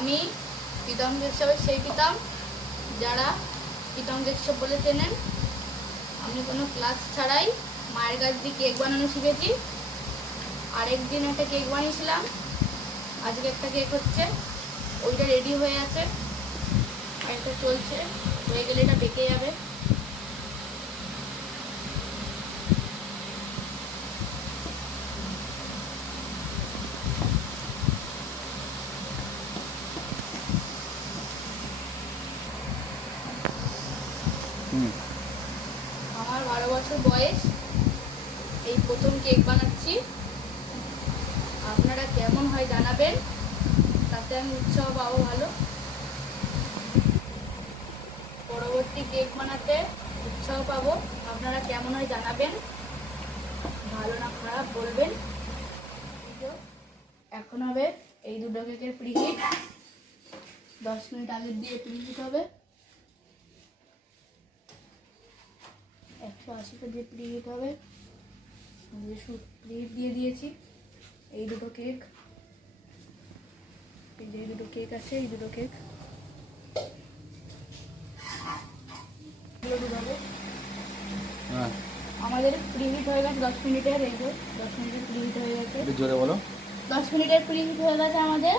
আমি প্রীতম কেশবের সেই প্রীতম যারা প্রীতম কেশব বলে চেনেন। আমি কোনো ক্লাস ছাড়াই মায়ের কাছ দিয়ে কেক বানানো শিখেছি। আরেকদিন একটা কেক বানিয়েছিলাম, আজকে একটা কেক হচ্ছে, ওইটা রেডি হয়ে আছে, আর এটা চলছে, হয়ে গেলে এটা বেঁকে যাবে। আমার 12 বছর বয়স, এই প্রথম কেক বানাচ্ছি। আপনারা কেমন হয় জানাবেন, তাতে আমি উৎসাহ পাবো ভালো। পরবর্তী কেক বানাতে উৎসাহ পাবো। আপনারা কেমন হয় জানাবেন, ভালো না খারাপ বলবেন। এখন হবে এই দুটো কেকের প্রিহিট। 10 মিনিট আগে দিয়ে প্রিহিট হবে। 180 দিয়ে প্রিহিট হবে। প্রিহিট দিয়ে দিয়েছি। এই দুটো কেক, এই যে দুটো কেক আছে, এই দুটো কেক আমাদের প্রিহিট হয়ে গেছে 10 মিনিটের। এই যে 10 মিনিটের প্রিহিট হয়ে গেছে। জোরে বলো। 10 মিনিটের প্রিহিট হয়ে গেছে আমাদের।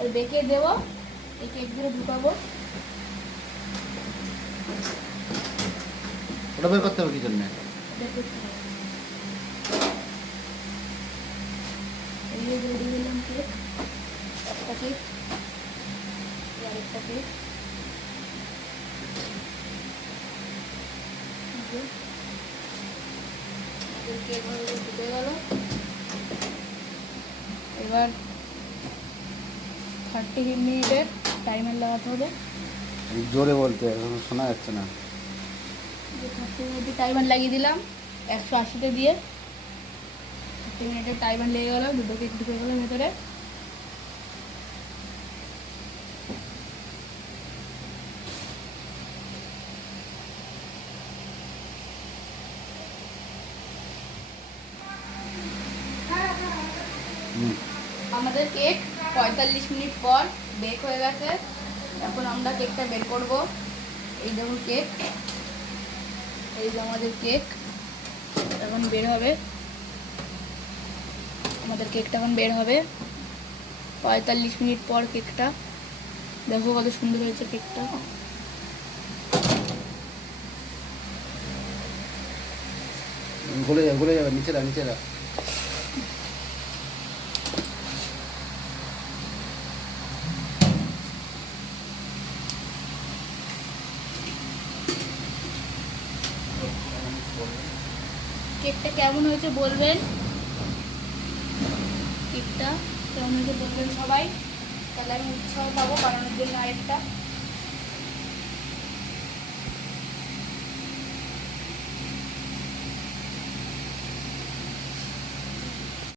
এর বেঁকে দেবো, এই কেকগুলো ঢুকাবো। ওটা বের করতে হবে কি জন্য? এই যে রেডি দিলাম কেক, একটা কেক, আরেকটা কেক। কেক ঢুকে গেল। এবার 30 মিনিটের টাইমার লাগাতে হবে। জোরে বলতে, শোনা যাচ্ছে না। 30 মিনিটের টাইমার লাগিয়ে দিলাম 180তে দিয়ে। 30 মিনিটের টাইমার লেগে গেল, দুটো কেক ঢুকে গেল ভেতরে। আমাদের কেক 45 মিনিট পর বেক হয়ে গেছে। এখন আমরা কেকটা বের করব। এই যেমন কেক, এই যে আমাদের কেক এখন বের হবে। আমাদের কেকটা এখন বের হবে 45 মিনিট পর। কেকটা দেখো কত সুন্দর হয়েছে কেকটা। গলে যাবে, নিচে রাখ। কেকটা কেমন হয়েছে বলবেন, কেকটা কেমন হয়েছে বলবেন সবাই, তাহলে আমি উৎসাহ পাবো বানানোর জন্য আরেকটা।